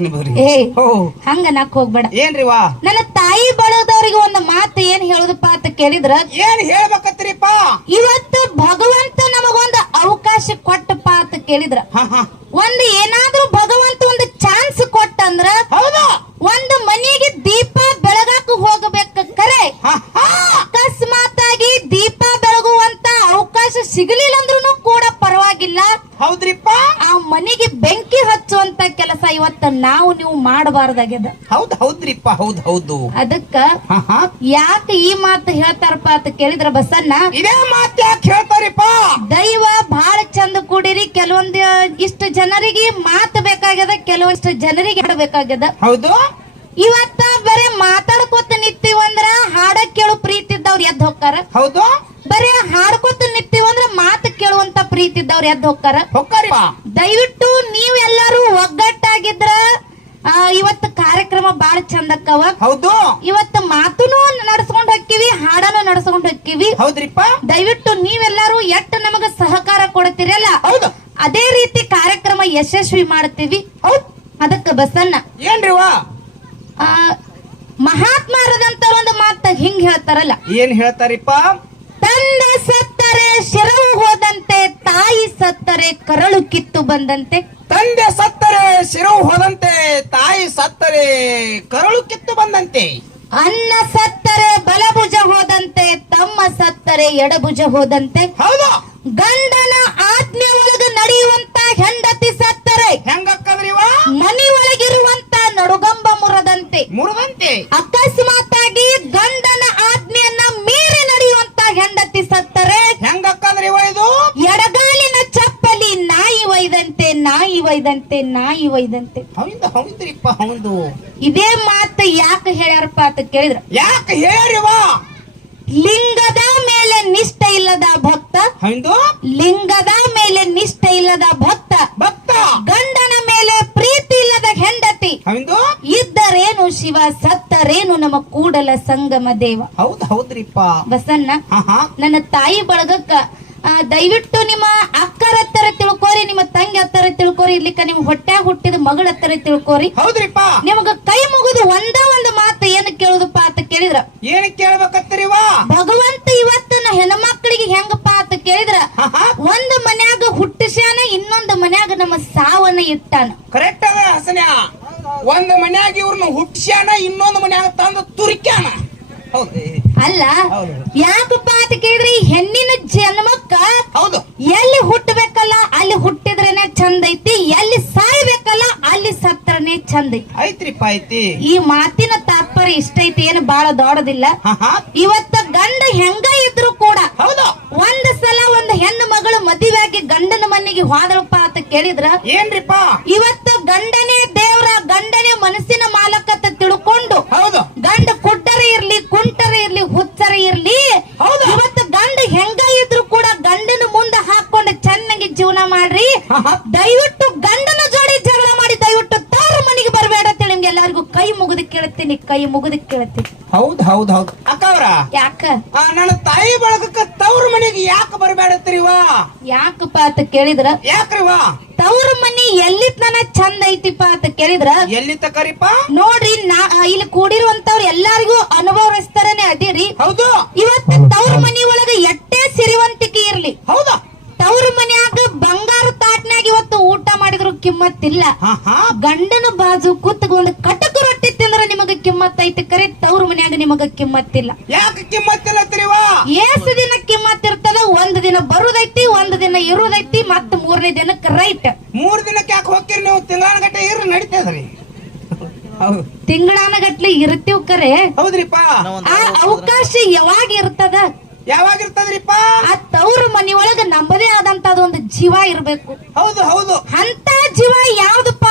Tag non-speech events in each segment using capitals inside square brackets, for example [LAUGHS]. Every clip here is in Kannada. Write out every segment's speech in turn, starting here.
ನಿಮ್ದ್ರಿ ಏ ಓ ಹಂಗ ನಾಕ್ ಹೋಗ್ಬೇಡ. ಏನ್ರಿ ವಾ? ನನ್ನ ತಾಯಿ ಬಳಗದವ್ರಿಗೆ ಒಂದು ಮಾತು ಏನ್ ಹೇಳುದಪ್ಪ ಅಂತ ಕೇಳಿದ್ರ? ಏನ್ ಹೇಳ್ಬೇಕತ್ರಿಪ್ಪ? ಇವತ್ತು ಭಗವಂತ ನಮಗೊಂದು ಅವಕಾಶ ಕೊಟ್ಟಪ್ಪ ಅಂತ ಕೇಳಿದ್ರ. ಹಾ ಹಾ. ಒಂದು ಏನಾದ್ರೂ ಭಗವಂತ ಒಂದು ಚಾನ್ಸ್ ಕೊಟ್ಟಂದ್ರ ಹೌದು. ಒಂದು ಮನೆಗೆ ದೀಪ ಬೆಳಗಾಕ ಹೋಗಬೇಕು ಕರೆ. ಆ ಹಾ. ಅಕಸ್ಮಾತ್ ಆಗಿ ದೀಪ ಬೆಳಗುವಂತ ಅವಕಾಶ ಸಿಗಲಿಲ್ಲ ಅಂದ್ರೂ ಕೂಡ ಪರವಾಗಿಲ್ಲ. ಹೌದ್ರಿಪ್ಪ? ಮನೆಗೆ ಬೆಂಕಿ ಹಚ್ಚುವಂತ ಕೆಲಸ ಇವತ್ತ ನಾವು ನೀವು ಮಾಡಬಾರ್ದಾಗ್ಯದ. ಹೌದ್ ಹೌದ್ರಿಪ್ಪ ಹೌದ್ ಹೌದು. ಅದಕ್ಕ ಯಾಕೆ ಈ ಮಾತು ಹೇಳ್ತಾರಪ್ಪ ಅಂತ ಕೇಳಿದ್ರ ಬಸನ್ನ ಇದೇ ಮಾತು ಯಾಕೆ ಹೇಳ್ತಾರಿಪ್ಪ? ದೈವ ಬಹಳ ಚಂದ ಕೂಡಿರಿ ಕೆಲವೊಂದ್ ಇಷ್ಟು ಜನರಿಗೆ ಮಾತು ಬೇಕಾಗ್ಯದ ಕೆಲವೊಂದಿಷ್ಟು ಜನರಿಗೆ ಹೇಳಬೇಕಾಗ್ಯದ ಹೌದು. ಇವತ್ತ ಬರೇ ಮಾತಾಡ್ಕೋತ ನಿಂತೀವಂದ್ರ ಹಾಡ ಕೇಳು ಪ್ರೀತಿ ಇದ್ದವ್ರು ಎದ್ದು ಹೋಗ್ತಾರ. ಹೌದು ಬರೇ ಹಾಡ್ಕೊತ ನಿಂತೀವಂದ್ರ ಮಾತು ಕೇಳುವಂತ ಇದ್ದವ್ರು ಎದ್ದು ಹೋಗ್ತಾರ ಹೊಕ್ಕಾರಿಪ್ಪ. ದಯವಿಟ್ಟು ನೀವೆಲ್ಲರೂ ಒಗ್ಗಟ್ಟಾಗಿದ್ರ ಆ, ಇವತ್ತು ಕಾರ್ಯಕ್ರಮ ಬಾಳ ಚಂದಕ್ಕವ. ಹೌದು. ಇವತ್ತು ಮಾತುನು ನಡ್ಸ್ಕೊಂಡ್ ಹೋಕ್ಕಿವಿ ಹಾಡನು ನಡ್ಸ್ಕೊಂಡ್ ಹೋಕ್ಕಿವಿ. ಹೌದ್ರಿಪ್ಪ. ದಯವಿಟ್ಟು ನೀವೆಲ್ಲರೂ ಎಟ್ಟು ನಮಗ ಸಹಕಾರ ಕೊಡ್ತೀರಲ್ಲ ಹೌದು. ಅದೇ ರೀತಿ ಕಾರ್ಯಕ್ರಮ ಯಶಸ್ವಿ ಮಾಡ್ತೀವಿ. ಹೌದ್. ಅದಕ್ಕ ಬಸನ್ನ ಏನ್ರಿ ವಾ ಆ ಮಹಾತ್ಮರದಂತ ಒಂದು ಮಾತ ಹಿಂಗ್ ಹೇಳ್ತಾರಲ್ಲ. ಏನ್ ಹೇಳ್ತಾರಿಪ್ಪ? ಶಿರವು ಹೋದಂತೆ ತಾಯಿ ಸತ್ತರೆ ಕರಳು ಕಿತ್ತು ಬಂದಂತೆ. ತಂದೆ ಸತ್ತರೆ ಶಿರವು ಹೋದಂತೆ ತಾಯಿ ಸತ್ತರೆ ಕರಳು ಕಿತ್ತು ಬಂದಂತೆ. ಅನ್ನ ಸತ್ತರೆ ಬಲಭುಜ ಹೋದಂತೆ ತಮ್ಮ ಸತ್ತರೆ ಎಡಭುಜ ಹೋದಂತೆ. ಹೌದು. ಗಂಡನ ಆಜ್ಞೆ ಒಳಗೆ ನಡೆಯುವಂತ ಹೆಂಡತಿ ಸತ್ತರೆ. ಹೆಂಗಕ್ಕದ್ರಿ ವಾ ಮನಿ ಒಳಗಿರುವಂತ ನಡುಗಂಬ ಮುರದಂತೆ. ಮುರದಂತೆ. ಅಕಸ್ಮಾತ್ ಆಗಿ ಗಂಡನ ಆಜ್ಞೆಯನ್ನ ಮೀರಿ ನಡೆಯುವಂತ ಹೆಂಡತಿ ಸತ್ತರೆ ಹೆಂಗಕ್ಕದ್ರಿ ವಾ ಇದು ಎಡಗಾಲಿನ ಚಪ್ಪಲಿ ನಾಯಿ ಒಯ್ದಂತೆ ನಾಯಿ ಒಯ್ದಂತೆ ನಾಯಿ ಒಯ್ದಂತೆ. ಹೌದು ಹೌದ್ರಿಪ್ಪ ಹೌದು. ಇದೇ ಮಾತು ಯಾಕೆ ಹೇಳ್ಯಾರಪ್ಪ ಅಂತ ಕೇಳಿದ್ರ? ಯಾಕೆ ಹೇಳ್ರಿ ಲಿಂಗದ ಮೇಲೆ ನಿಷ್ಠೆ ಇಲ್ಲದ ಭಕ್ತ ಹೌದು. ಲಿಂಗದ ಮೇಲೆ ನಿಷ್ಠೆ ಇಲ್ಲದ ಭಕ್ತ ಭಕ್ತ. ಗಂಡನ ಮೇಲೆ ಪ್ರೀತಿ ಇಲ್ಲದ ಹೆಂಡತಿ ಹೌದು. ಇದ್ದರೇನು ಶಿವ ಸತ್ತರೇನು ನಮ್ಮ ಕೂಡಲ ಸಂಗಮ ದೇವ. ಹೌದ್ ಹೌದ್ರಿಪ್ಪ. ಬಸನ್ನ ನನ್ನ ತಾಯಿ ಬಳಗಕ್ಕ ದಯವಿಟ್ಟು ನಿಮ್ಮ ಅಕ್ಕರ ಹತ್ತರ ತಿಳ್ಕೋರಿ ನಿಮ್ಮ ತಂಗಿ ಹತ್ತರ ತಿಳ್ಕೋರಿ ಇರ್ಲಿಕ್ಕ ನಿಮ್ ಹೊಟ್ಟ್ಯಾಗ ಹುಟ್ಟಿದ ಮಗಳ ಹತ್ತರ ತಿಳ್ಕೋರಿ. ಹೌದ್ರಿಪ್ಪ? ನಿಮಗ ಕೈ ಮುಗಿದು ಒಂದ ಒಂದು ಮಾತು ಏನು ಕೇಳುದಪ್ಪ ಅಂತ ಕೇಳಿದ್ರ? ಏನ್ ಕೇಳ್ಬೇಕತ್ತೀರಿ ವಾ ಭಗವಂತ ಇವತ್ತಿನ ಹೆಣ್ಮಕ್ಳಿಗೆ ಹೆಂಗಪ್ಪ ಅಂತ ಕೇಳಿದ್ರ ಹಾ ಹಾ ಒಂದ್ ಮನ್ಯಾಗ ಹುಟ್ಟಿಸ್ಯಾನ ಇನ್ನೊಂದು ಮನ್ಯಾಗ ನಮ್ಮ ಸಾವನ್ನ ಇಟ್ಟಾನ ಕರೆಕ್ಟ್ ಅದ ಹಸನ್ಯ ಒಂದ್ ಮನ್ಯಾಗ ಇವ್ರನ್ನ ಹುಟ್ಸ್ಯಾನ ಇನ್ನೊಂದ್ ಮನ್ಯಾಗ ತಂದು ತುರ್ಕ್ಯಾನ ಹೌದು ಅಲ್ಲ ಹೌದು. ಯಾಕಪ್ಪ ಅಂತ ಕೇಳಿದ್ರೆ ಈ ಹೆಣ್ಣಿನ ಜನ್ಮಕ್ಕ ಹೌದು ಎಲ್ಲಿ ಹುಟ್ಟಬೇಕಲ್ಲ ಅಲ್ಲಿ ಹುಟ್ಟಿದ್ರೇನೆ ಚಂದ ಐತಿ ಎಲ್ಲಿ ಸಾಯ್ಬೇಕಲ್ಲ ಅಲ್ಲಿ ಸತ್ರನೇ ಚಂದ ಐತಿ ಐತ್ರಿಪ್ಪ ಐತಿ ಈ ಮಾತಿನ ತಾತ್ಪರ್ಯ ಇಷ್ಟ ಐತಿ ಏನು ಬಹಳ ದೊಡ್ಡದಿಲ್ಲ. ಇವತ್ತ ಗಂಡ ಹೆಂಗ ಇದ್ರು ಕೂಡ ಹೌದು. ಒಂದ್ ಸಲ ಒಂದ್ ಹೆಣ್ಣು ಮಗಳು ಮದುವೆಯಾಗಿ ಗಂಡನ ಮನೆಗೆ ಹೋದಳಪ್ಪ ಅಂತ ಕೇಳಿದ್ರ? ಏನ್ರಿಪ್ಪ? ಇವತ್ತ ಗಂಡನೇ ದೇವ್ರ ಗಂಡನೇ ಮನಸ್ಸಿನ ಅಂತ ತಿಳ್ಕೊಂಡು ಹೌದು. ಗಂಡ ಕುಡ್ಡರ ಇರ್ಲಿ ಕುಂಟರ ಇರ್ಲಿ ಹುಚ್ಚರ ಇರ್ಲಿ ಹೌದು. ಇವತ್ತ ಗಂಡ ಹೆಂಗ ಇದ್ರು ಕೂಡ ಗಂಡನ ಮುಂದೆ ಹಾಕೊಂಡು ಚೆನ್ನಾಗಿ ಜೀವನ ಮಾಡ್ರಿ. ದಯವಿಟ್ಟು ಗಂಡನ ಕೈ ಮುಗಿದ ಕೇಳತಿ ಹೌದ್ ಹೌದ್ ಹೌದ್. ಅಕ್ಕವ್ರ? ಯಾಕ? ಆ, ನನ್ನ ತಾಯಿ ಬಳಗಕ್ಕ ತವ್ರ ಮನೆಗೆ ಯಾಕೆ ಬರಬೇಡತ್ರಿ ವಾ ಯಾಕಪ್ಪ ಅಂತ ಕೇಳಿದ್ರ? ಯಾಕ್ರಿ ವಾ ತವ್ರ ಮನಿ ಎಲ್ಲಿ ತನ ಚಂದ ಐತಿಪ್ಪ ಅಂತ ಕೇಳಿದ್ರ? ಎಲ್ಲಿ ತಕರಿಪ್ಪ ನೋಡ್ರಿ ನಾ ಇಲ್ಲಿ ಕೂಡಿರುವಂತವ್ರ ಎಲ್ಲಾರಿಗೂ ಅನುಭವಿಸ್ತಾರನೆ ಅದಿರಿ. ಹೌದು. ಇವತ್ತು ತವ್ರ ಮನಿ ಒಳಗ ಎಟ್ಟೆ ಸಿರಿವಂತಿಕೆ ಇರ್ಲಿ. ಹೌದ. ತವ್ರ ಮನ್ಯಾಗ ಬಂಗಾರ ತಾಟ್ನ್ಯಾಗ ಇವತ್ತು ಊಟ ಮಾಡಿದ್ರು ಕಿಮ್ಮತ್ತಿಲ್ಲ. ಗಂಡನ ಬಾಜು ಒಂದು ಕಟಕ ರೊಟ್ಟಿ ತಿಂದ್ರ ನಿಮಗ ಕಿಮ್ಮತ್ ಐತಿ ಕರೆ ತವ್ರ ಮನ್ಯಾಗ ನಿಮಗ ಕಿಮ್ಮತ್ತಿಲ್ಲ. ಯಾಕೆ ಕಿಮ್ಮತ್ತಿಲ್ಲತ್ರಿ ವಾ ಏಸು ದಿನ ಕಿಮ್ಮತ್ ಇರ್ತದ ಒಂದ್ ದಿನ ಬರುದೈತಿ ಒಂದ್ ದಿನ ಇರುದೈತಿ ಮತ್ತ ಮೂರನೇ ದಿನಕ್ಕೆ ರೈಟ್ ಮೂರ್ ದಿನಕ್ಕೆ ಯಾಕೆ ಹೋಗ್ತೀರಿ ನೀವು? ತಿಂಗಳ ಇರ್ ಇರ್ರಿ ನಡೀತದ್ರಿ ಹೌದು. ತಿಂಗಳಾನ ಗಟ್ಲೆ ಇರ್ತೀವ್ ಕರೆ. ಹೌದ್ರಿಪ್ಪ. ಆ ಅವಕಾಶ ಯಾವಾಗ ಇರ್ತದ? ಯಾವಾಗ ಇರ್ತದ್ರಿಪ್ಪ? ಆ ತವ್ರ ಮನೆಯೊಳಗ ಒಳಗ ನಮ್ಮದೇ ಆದಂತದ ಒಂದು ಜೀವ ಇರ್ಬೇಕು. ಹೌದು ಹೌದು. ಅಂತ ಜೀವ ಯಾವ್ದಪ್ಪ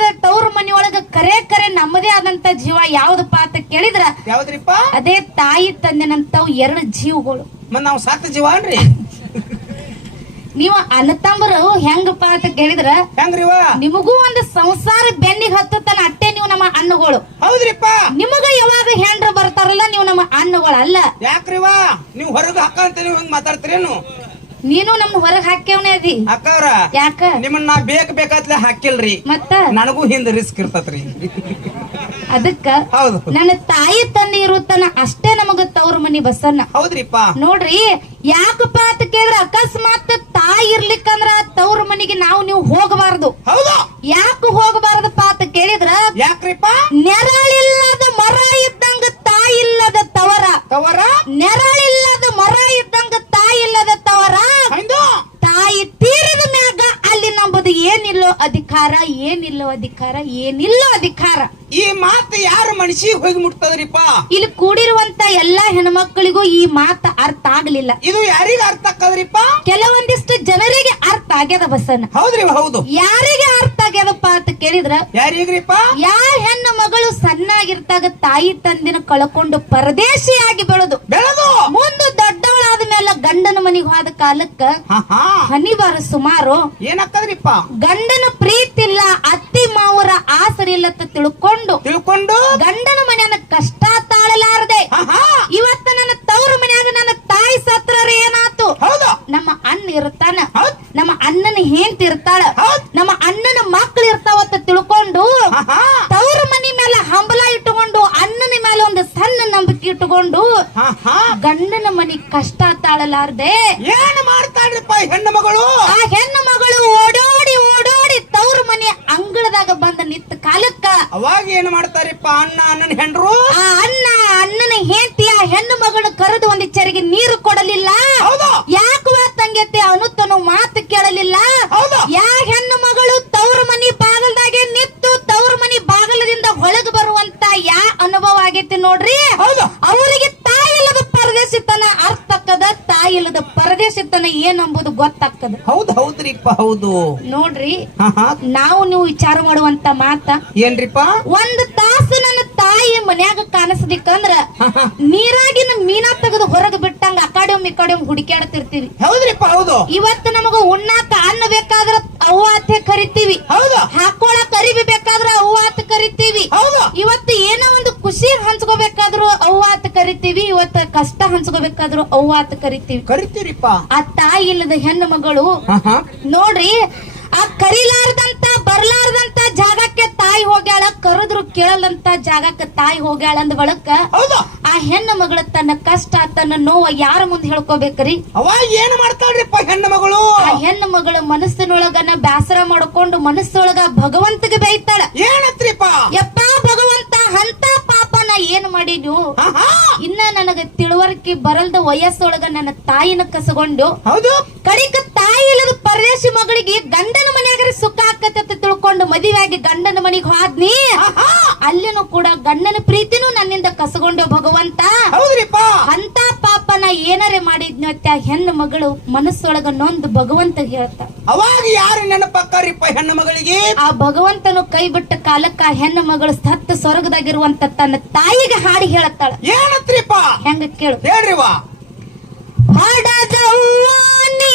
ಕೇಳಿದ್ರ ತವ್ರ ಮನಿ ಕರೆ ಕರೆ ನಮ್ಮದೇ ಆದಂತ ಜೀವ ಯಾವ್ದಪ್ಪ ಅಂತ ಕೇಳಿದ್ರ? ಯಾವ್ದ್ರಿಪ್ಪ? ಅದೇ ತಾಯಿ ತಂದೆನಂತವ್ ಎರಡು ಜೀವಗಳು. ಮತ್ ನಾವು ಸಾಕ ಜೀವ ಅನ್ರಿ ನೀವು ಅಣ್ಣತಮ್ಮರು ಹೆಂಗಪ್ಪ ಅಂತ ಕೇಳಿದ್ರ? ಹೆಂಗ್ರಿವ? ನಿಮಗೂ ಒಂದು ಸಂಸಾರ ಬೆನ್ನಿಗೆ ಹತ್ತತನ ಅಟ್ಟೆ ನೀವು ನಮ್ಮ ಅಣ್ಣಗಳು. ಹೌದ್ರಿಪ್ಪ? ನಿಮಗ ಯಾವಾಗ ಹೆಂಡ್ರ ಬರ್ತಾರಲ್ಲ ನೀವು ನಮ್ಮ ಅಣ್ಣಗಳ ಅಲ್ಲ ಯಾಕ್ರಿವಾ? ನೀವು ಹೊರಗೆ ಹಾಕಂತ ನೀವು ಹಿಂಗ್ ಮಾತಾಡ್ತೀರೇನು? ನೀನು ನಮ್ ಹೊರಗ್ ಹಾಕ್ಯವನೇ ಅದಿ. ಅಕ್ಕವ್ರ ಯಾಕ? ನಿಮ್ಮನ್ನ ನಾ ಬೇಕ ಬೇಕಾತ್ಲೆ ಹಾಕಿಲ್ರಿ ಮತ್ತ? ನನಗೂ ಹಿಂದ್ ರಿಸ್ಕ್ ಇರ್ತತ್ರಿ. ಅದಕ್ಕ ಹೌದು. ನನ್ನ ತಾಯಿ ತಂದೆ ಇರುತ್ತನ ಅಷ್ಟೇ ನಮಗ ತವ್ರ ಮನಿ ಬಸ್ಸನ್ನ. ಹೌದ್ರಿಪ್ಪ. ನೋಡ್ರಿ ಯಾಕಪ್ಪ ಅಂತ ಕೇಳಿದ್ರ ಅಕಸ್ಮಾತ್ ತಾಯಿ ಇರ್ಲಿಕ್ಕಂದ್ರ ತವ್ರ ಮನಿಗೆ ನಾವು ನೀವು ಹೋಗಬಾರದು. ಹೌದು. ಯಾಕ ಹೋಗಬಾರದಪ್ಪ ಅಂತ ಕೇಳಿದ್ರ? ಯಾಕ್ರಿಪ್ಪ ನೆರಳಿಲ್ಲದ ಮರ ಇದ್ದಂಗ ತಾಯಿ ಇಲ್ಲದ ತವರ ತವರ ನೆರಳಿಲ್ಲದ ಮರ ಇದ್ದಂಗ ತಾಯಿ ಇಲ್ಲದ ತವರ ಹೌದು ತಾಯಿ ತೀರಿದ ಮ್ಯಾಗ ಅಲ್ಲಿ ನಂಬುದು ಏನಿಲ್ಲೋ ಅಧಿಕಾರ ಏನಿಲ್ಲೋ ಅಧಿಕಾರ ಏನಿಲ್ಲೋ ಅಧಿಕಾರ. ಈ ಮಾತು ಯಾರ ಮನಸ್ಸಿಗೆ ಹೋಗಿ ಮುಟ್ತದ್ರಿಪ್ಪ? ಇಲ್ಲಿ ಕೂಡಿರುವಂತ ಎಲ್ಲಾ ಹೆಣ್ಮಕ್ಳಿಗೂ ಈ ಮಾತ ಅರ್ಥ ಆಗ್ಲಿಲ್ಲ. ಇದು ಯಾರಿಗ ಅರ್ಥ ಆಕ್ಕದ್ರಿಪ್ಪ ಕೆಲವೊಂದಿಷ್ಟು ಜನರಿಗೆ ಅರ್ಥ ಆಗ್ಯದ ಬಸನ ಹೌದ್ರಿ ಹೌದು. ಯಾರಿಗೆ ಅರ್ಥ ಆಗ್ಯದಪ್ಪ ಅಂತ ಕೇಳಿದ್ರ ಯಾರಿಗ್ರಿಪ್ಪ ಯಾರ ಹೆಣ್ಣು ಮಗಳು ಸಣ್ಣಾಗಿರ್ತಾಗ ತಾಯಿ ತಂದಿನ ಕಳ್ಕೊಂಡು ಪರದೇಶಿಯಾಗಿ ಬೆಳೆದು ಬೆಳೆದು? ಮುಂದೆ ದೊಡ್ಡವಳಾದ ಮೇಲೆ ಗಂಡನ ಮನೆಗೆ ಹೋದ ಕಾಲಕ್ಕ ಹನಿವಾರ ಸುಮಾರು ಏನಕ್ಕದ್ರಿಪ್ಪ? ಗಂಡನ ಪ್ರೀತಿ ಇಲ್ಲ ಅತ್ತಿ ಮಾವರ ಆಸರಿಲ್ಲ ಅಂತ ತಿಳ್ಕೊಂಡು ತಿಳ್ಕೊಂಡು? ಗಂಡನ ಮನೆಯನ್ನ ಕಷ್ಟ ತಾಳಲಾರದೆ. ಇವತ್ತ ನನ್ನ ತವ್ರ ಮನ್ಯಾಗ ನನ್ನ ತಾಯಿ ಸತ್ರ ಏನಾತು? ಹೌದು. ನಮ್ಮ ಅಣ್ಣ ಇರ್ತಾನ ಹೌದ್ ನಮ್ಮ ಅಣ್ಣನ ಹೆಂಡತಿ ಇರ್ತಾಳ ಹೌದ್ ನಮ್ಮ ಅಣ್ಣನ ಮಕ್ಳು ಇರ್ತಾವತ್ತ ತಿಳ್ಕೊಂಡು ಹಾ ಹಾ ತವ್ರ ಮನಿ ಮೇಲೆ ಹಂಬಲ ಇಟ್ಟುಕೊಂಡು ಅಣ್ಣನ ಮೇಲೆ ಒಂದು ಸಣ್ಣ ನಂಬಿಕೆ ಇಟ್ಟುಕೊಂಡು ಹಾ ಹಾ ಗಂಡನ ಮನಿ ಕಷ್ಟ ತಾಳಲಾರ್ದೆ ಏನ್ ಮಾಡ್ತಾಳ್ರಿಪ್ಪ ಈ ಹೆಣ್ಣು ಮಗಳು ಆ ಹೆಣ್ಣು ಮಗಳು ಓಡೋಡಿ ಓಡೋಡಿ ತವ್ರ ಮನೆ ಅಂಗಳದಾಗ ಬಂದ ನಿಂತ ಕಾಲಕ್ಕ ಅವಾಗ ಏನ್ ಮಾಡ್ತಾರಿಪ್ಪ? ಅಣ್ಣ ಅಣ್ಣನ ಹೆಂಡ್ರು? ಆ ಅಣ್ಣ ಅಣ್ಣನ ಹೆಂಡತಿ ಆ ಹೆಣ್ಣು ಮಗಳು ಕರೆದು ಒಂದು ಚರಿಗೆ ನೀರು ಕೊಡಲಿಲ್ಲ. ಹೌದು. ಯಾಕುವ ತಂಗೆತೆ ಅನುತನು ಮಾತು ಕೇಳಲಿಲ್ಲ. ಹೌದು. ಯಾ ಹೆಣ್ಣು ಮಗಳು ತವ್ರ ಮನಿ ಬಾಗಲ್ದಾಗೆ ನಿಂತು ತವ್ರ ಮನಿ ಬಾಗಲದಿಂದ ಹೊಳಗ್ ಬರುವಂತ ಯಾ ಅನುಭವ ಆಗೈತಿ ನೋಡ್ರಿ. ಹೌದು. ಅವರಿಗೆ ತಾಯಿಲ್ಲದ ಪರದೇಶಿತನ ಅರ್ಥ ತಾಯಿ ತಾಯಿಲ್ಲದ ಪರದೇಶಿತನ ಏನಂಬುದು ಗೊತ್ತಾಗ್ತದ. ಹೌದು ಹೌದ್ರಿಪ್ಪ ಹೌದು. ನೋಡ್ರಿ ಹಾ ಹಾ. ನಾವು ನೀವು ವಿಚಾರ ಮಾಡುವಂತ ಮಾತ ಏನ್ರಿಪ್ಪ? ಒಂದು ತಾಸು ನನ್ನ ತಾಯಿ ಮನ್ಯಾಗ ಹಾ ನೀರಾಗಿನ ಮೀನಾ ತೆಗೆದು ಹೊರಗೆ ಬಿಟ್ಟಂಗ ಅಕಾಡೆ ಒಮ್ಮೆ ಈ ಕಡೆ ಒಮ್ಮೆ ಹುಡುಕ್ಯಾಡ್ತಿರ್ತೀವಿ. ಹೌದ್ರಿಪ್ಪ ಹೌದು. ಇವತ್ತು ನಮಗ ಉಣ್ಣಾಕ ಅನ್ನ ಬೇಕಾದ್ರ ಅವ್ವ ಕರಿತೀವಿ. ಹೌದು. ಹಾಕೊಳಕ್ ಅರಿವಿ ಬೇಕಾದ್ರ ಅವ್ವ ಕರಿತೀವಿ. ಹೌದು. ಇವತ್ತು ಏನೋ ಒಂದು ಖುಷಿ ಹಂಚ್ಕೋಬೇಕಾದ್ರು ಅವ್ವ ಕರಿತೀವಿ. ಇವತ್ತು ಕಷ್ಟ ಹಂಚ್ಕೋಬೇಕಾದ್ರು ಅವ್ವ ಕರಿತೀವಿ. ಕರಿತೀರಿಪ್ಪ. ಆ ತಾಯಿ ಇಲ್ಲದ ಹೆಣ್ಣು ಮಗಳು ನೋಡ್ರಿ ಆ ಕರಿಲಾರ್ದಂತ ಬರ್ಲಾರ್ದಂತ ಜಾಗಕ್ಕೆ ತಾಯಿ ಹೋಗ್ಯಾಳ ಕರೆದ್ರು ಕೇಳಲಂತ ಜಾಗಕ್ಕೆ ತಾಯಿ ಹೋಗ್ಯಾಳ ಅಂದ ಬಳಕ ಆ ಹೆಣ್ಣು ಮಗಳ ತನ್ನ ಕಷ್ಟ ತನ್ನ ನೋವ ಯಾರ ಮುಂದೆ ಹೇಳ್ಕೋಬೇಕ್ರಿ? ಏನ್ ಮಾಡ್ತಾಳ್ರಿಪ್ಪ ಹೆಣ್ಣು ಮಗಳು? ಆ ಹೆಣ್ಣು ಮಗಳ ಮನಸ್ಸಿನೊಳಗನ ಬ್ಯಾಸರ ಮಾಡ್ಕೊಂಡು ಮನಸ್ಸೊಳಗ ಭಗವಂತಗೆ ಬೈತಾಳ ಏನತ್ರಿಪ್ಪ? ಯಪ್ಪ ಭಗವಂತ ಹಂತ ಪಾಪ ನಾ ಏನ್ ಹಾ ಇನ್ನ ನನಗ ತಿಳುವರಿಕೆ ಬರಲ್ದ ವಯಸ್ಸೊಳಗ ನನ್ನ ತಾಯಿನ ಕಸಗೊಂಡು ಹೌದು. ಕಡಿಕ ತಾಯಿ ಇಲ್ಲದ ಪರದೇಶಿ ಮಗಳಿಗೆ ಗಂಡನ ಮನೆಯಾಗ್ರೆ ಸುಖ ಆಕತೆ ಅಂತ ತಿಳ್ಕೊಂಡು ಮದುವೆಯಾಗಿ ಗಂಡನ ಮನೆಗೆ ಹೋದ್ನಿ. ಅಲ್ಲಿನೂ ಕೂಡ ಗಂಡನ ಪ್ರೀತಿನೂ ನನ್ನಿಂದ ಕಸಗೊಂಡು ಭಗವಂತ. ಅಂತ ಪಾಪ ನಾ ಏನರೆ ಮಾಡಿದ್ನೋ ಹೆಣ್ಣು ಮಗಳು ಮನಸ್ಸೊಳಗ ನೊಂದು ಭಗವಂತ ಹೇಳ್ತ. ಅವಾಗ ಯಾರು ನೆನಪಕ್ಕಾರಿಪ್ಪ ಹೆಣ್ಣು ಮಗಳಿಗೆ? ಆ ಭಗವಂತನು ಕೈ ಬಿಟ್ಟ ಕಾಲಕ್ಕ ಹೆಣ್ಣು ಮಗಳು ಸತ್ತ ಸ್ವರ್ಗದಾಗಿರುವಂತ ತನ್ನ ತಾಯಿಗೆ ಹಾಡಿ ಹೇಳತ್ತಾಳ. ಏನತ್ರಿಪ್ಪ? ಹೆಂಗ ಕೇಳು. ಹೇಳ್ರಿವಾ ಹಾಡಾದ ಹಡದವ್ವಾನಿ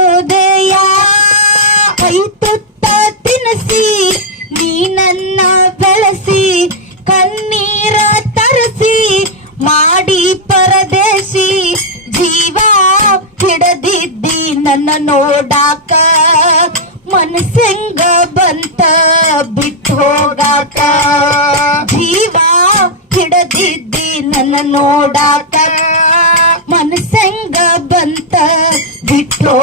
ಹಿಡದಿದ್ದಿ ನನ್ನ ನೋಡಾಕ. ಮನಸ್ಸೆಂಗ ಬಂತ ಬಿಟ್ಟು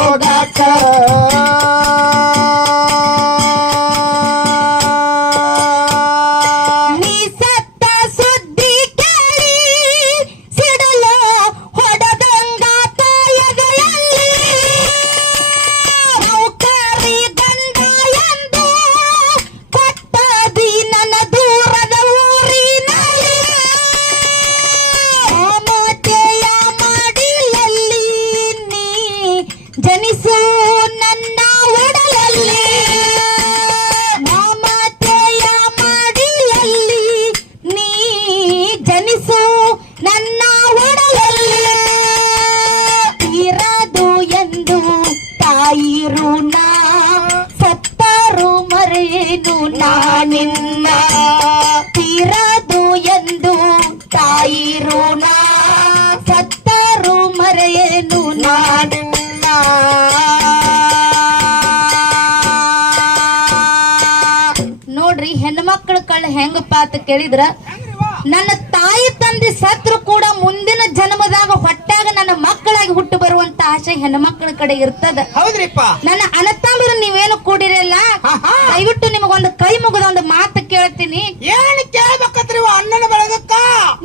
ಸಾಯಿರುಣ ಸತ್ತರು ಮರೆಯೇನು ನಾನಿನ್ನ ತೀರದು ಎಂದು ತಾಯಿರುಣ ಸತ್ತರು ಮರೆಯೇನು ನಾನಿನ್ನ ನೋಡ್ರಿ ಹೆಣ್ಮಕ್ಳ ಕಳ್ ಹೆಂಗಪ್ಪ ಅಂತ ಕೇಳಿದ್ರ ನನ್ನ ತಾಯಿ ತಂದೆ ಸತ್ರು ಕೂಡ ಮುಂದಿನ ಜನ್ಮ ಬರುವಂತ ಆಸೆ ಹೆಣ್ಮಕ್ಳ ಕಡೆ ಇರ್ತದ. ಹೌದ್ರಿಪ್ಪ. ನನ್ನ ಅನತಾಂಬರು ನೀವೇನು ಕೂಡಿರಲ್ಲ? ಆಹಾ. ದಯವಿಟ್ಟು ನಿಮಗೊಂದು ಕೈ ಮುಗಿದ ಒಂದು ಮಾತು ಕೇಳ್ತೀನಿ ಏನ್ ಕೇಳ್ಬೇಕತ್ರಿ ಇವ ಅಣ್ಣನ ಬೆಳಗಕ್ಕ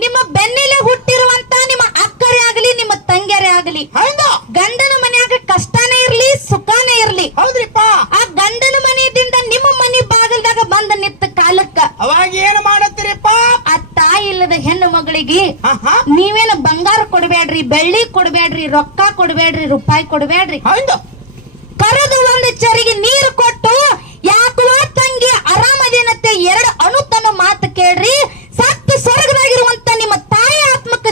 ನಿಮ್ಮ ಬೆನ್ನಿಲೆ ಹುಟ್ಟಿರುವಂತ ನಿಮ್ಮ ಅಕ್ಕರೇ ಆಗಲಿ ನಿಮ್ಮ ತಂಗಿಯರೇ ಆಗಲಿ ಹೌದು ಗಂಡನ ಮನ್ಯಾಗ ಕಷ್ಟನೇ ಇರ್ಲಿ ಸುಖನೇ ಇರ್ಲಿ ಹೌದ್ರಿಪ್ಪ ಆ ಗಂಡನ ಮನೆಯಿಂದ ನಿಮ್ಮ ಮನೆ ಬಾಗಲ್ದಾಗ ಬಂದ ನಿತ್ತ ಕಾಲಕ್ಕ ಅವಾಗ ಏನ್ ಮಾಡತ್ತೀರಿಪ್ಪ ಆ ತಾಯಿ ಇಲ್ಲದ ಹೆಣ್ಣು ಮಗಳಿಗೆ ನೀವೇನು ಬಂಗಾರ ಕೊಡಬೇಡ್ರಿ ಬೆಳ್ಳಿ ಕೊಡಬೇಡ್ರಿ ರೊಕ್ಕ ಕೊಡಬೇಡ್ರಿ ರೂಪಾಯಿ ಕೊಡಬೇಡ್ರಿ. ಕರೆದು ಒಂದು ಚರಿಗೆ ನೀರು ಕೊಟ್ಟು ಯಾಕುವ ತಂಗಿ ಆರಾಮದೇನತ್ತೆ ಎರಡು ಅಣುತನ ಮಾತು ಕೇಳ್ರಿ ಸತ್ತು ಸ್ವರ್ಗದಾಗಿರುವಂತ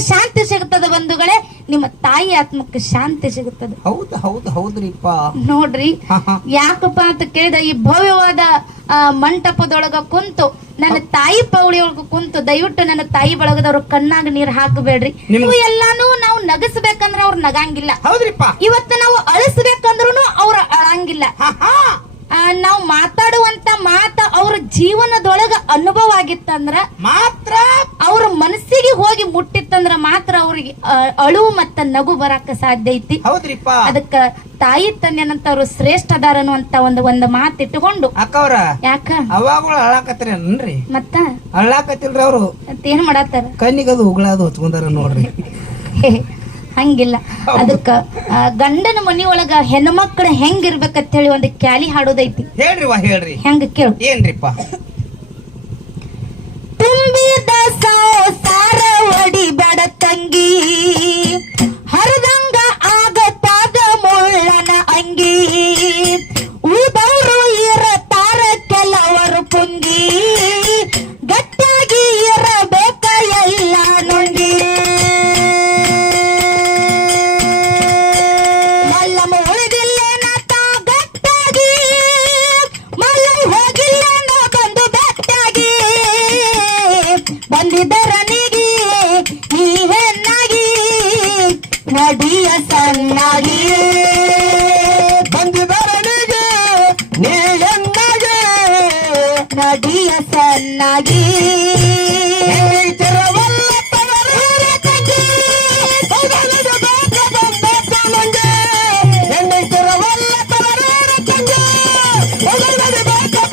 ಶಾಂತಿ ಸಿಗುತ್ತದೆ ಬಂಧುಗಳೇ. ನಿಮ್ಮ ತಾಯಿ ಆತ್ಮಕ್ಕೆ ಶಾಂತಿ ಸಿಗುತ್ತದೆ. ಹೌದು ಹೌದು ಹೌದ್ರಿಪ್ಪ. ನೋಡ್ರಿ. ಯಾಕಪ್ಪ ಅಂತ ಕೇಳಿದ ಈ ಭವ್ಯವಾದ ಆ, ಮಂಟಪದೊಳಗ ಕುಂತು ನನ್ನ ತಾಯಿ ಪೌಳಿಯೊಳಗ ಕುಂತು ದಯವಿಟ್ಟು ನನ್ನ ತಾಯಿ ಬಳಗದವ್ರ ಕಣ್ಣಾಗ ನೀರ್ ಹಾಕಬೇಡ್ರಿ. ನೀವು ಎಲ್ಲಾನು ನಾವು ನಗಸ್ಬೇಕಂದ್ರ ಅವ್ರು ನಗಂಗಿಲ್ಲ. ಹೌದ್ರಿಪ್ಪ. ಇವತ್ತು ನಾವು ಅಳಿಸ್ಬೇಕಂದ್ರೂ ಅವ್ರು ಅಳಂಗಿಲ್ಲ. ನಾವು ಮಾತಾಡುವಂತ ಮಾತ ಅವ್ರ ಜೀವನದೊಳಗ ಅನುಭವ ಆಗಿತ್ತಂದ್ರ ಮಾತ್ರ? ಅವ್ರ ಮನಸ್ಸಿಗೆ ಹೋಗಿ ಮುಟ್ಟಿತ್ತಂದ್ರ ಮಾತ್ರ ಅವ್ರಿಗೆ ಅಳು ಅಳುವು ಮತ್ತ ನಗು ಬರಾಕ ಸಾಧ್ಯ ಐತಿ. ಹೌದ್ರಿಪ್ಪ. ಅದಕ್ಕ ತಾಯಿ ತಂದೆನಂತ ಅವ್ರು ಶ್ರೇಷ್ಠ ಅದಾರ ಅನ್ನುವಂತ ಒಂದು ಒಂದು ಮಾತಿಟ್ಟುಕೊಂಡು ಅಕ್ಕವ್ರ ಯಾಕ? ಅವಾಗಳು ಅಳಾಕತ್ರಿ ಮತ್ತ? ಅಳಾಕತ್ತಿಲ್ರಿ ಅವ್ರು. ಏನ್ ಮಾಡತ್ತಾರ? ಕಣ್ಣಿಗದು ಉಗುಳಾದು ಹಚ್ಕೊಂಡಾರ ನೋಡ್ರಿ. [LAUGHS] ಹಂಗಿಲ್ಲ. ಅದಕ್ಕ ಆ, ಗಂಡನ ಮನಿಯೊಳಗ ಹೆಣ್ಮಕ್ಳು ಅಂತ ಹೇಳಿ ಒಂದು ಕ್ಯಾಲಿ ಹಾಡೋದೈತಿ. ಹೇಳ್ರಿವಾ ಹೇಳ್ರಿ. ಹೆಂಗ ಕೇಳು. ಏನ್ರಿಪ್ಪ? ತುಂಬಿದ ಸಾರ ಒಡಿಬೇಡ அடிய சன்னாடியே வந்து வரணுக நீ என்னாக நடிய சன்னாடி. என்னை திறவல்ல தவறான கொஞ்சம் பார்க்க